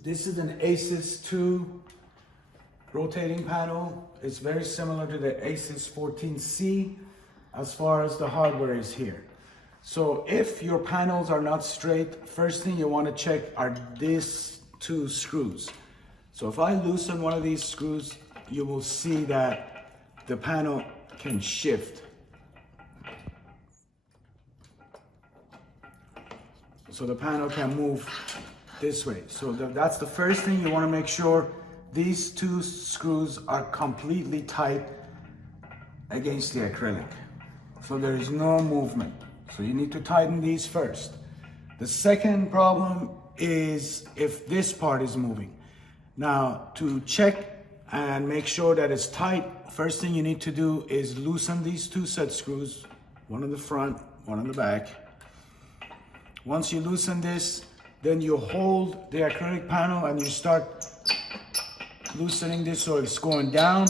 This is an ASIS 2 rotating panel. It's very similar to the ASIS 14C as far as the hardware is here. So if your panels are not straight, first thing you want to check are these two screws. So if I loosen one of these screws, you will see that the panel can shift. So the panel can move this way. So that's the first thing you want to make sure these two screws are completely tight against the acrylic. So there is no movement. So you need to tighten these first. The second problem is if this part is moving. Now to check and make sure that it's tight, first thing you need to do is loosen these two set screws, one in the front, one in the back. Once you loosen this, then you hold the acrylic panel and you start loosening this so it's going down.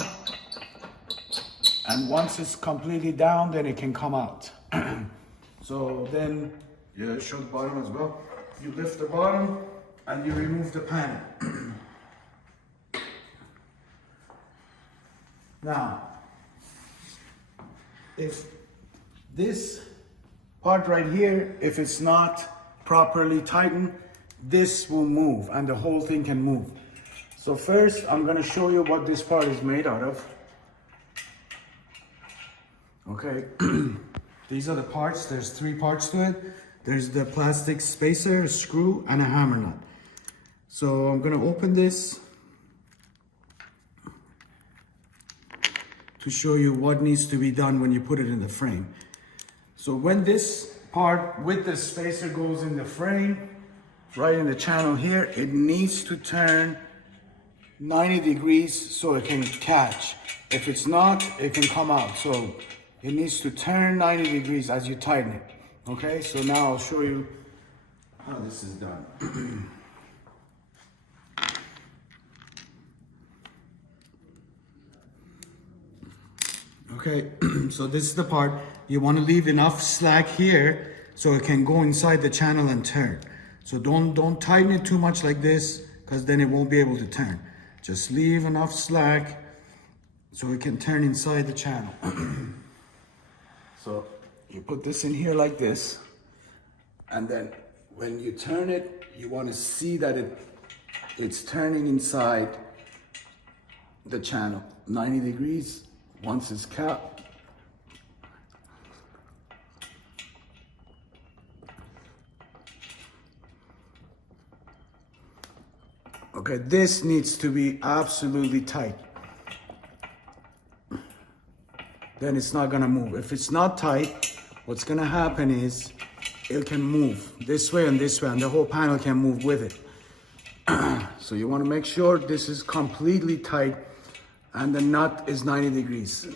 And once it's completely down, then it can come out. So then, yeah, show the bottom as well. You lift the bottom and you remove the panel. Now, if this part right here, if it's not properly tightened, this will move and the whole thing can move. So first, I'm gonna show you what this part is made out of. Okay, these are the parts. There's 3 parts to it. There's the plastic spacer, a screw, and a hammer nut. So I'm gonna open this to show you what needs to be done when you put it in the frame. So when this part with the spacer goes in the frame, right in the channel here, it needs to turn 90 degrees so it can catch. If it's not, it can come out. So it needs to turn 90 degrees as you tighten it. Okay, so now I'll show you how this is done. Okay, so this is the part. You want to leave enough slack here so it can go inside the channel and turn. So don't tighten it too much like this, because then it won't be able to turn. Just leave enough slack so it can turn inside the channel. So you put this in here like this, and then when you turn it, you want to see that it's turning inside the channel 90 degrees. Once it's capped, okay, this needs to be absolutely tight. Then it's not gonna move. If it's not tight, what's gonna happen is it can move this way, and the whole panel can move with it. So you wanna make sure this is completely tight and the nut is 90 degrees.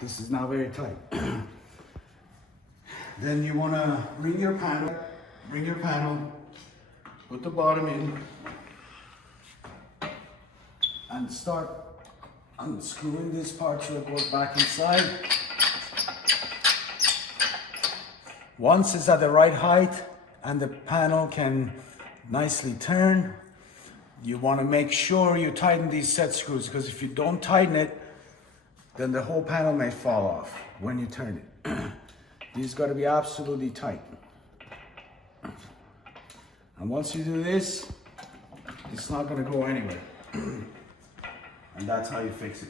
This is now very tight. Then you want to bring your panel, put the bottom in, and start unscrewing this part so it goes back inside. Once it's at the right height and the panel can nicely turn, you want to make sure you tighten these set screws, because if you don't tighten it, then the whole panel may fall off when you turn it. These got to be absolutely tight. And once you do this, it's not going to go anywhere. And that's how you fix it.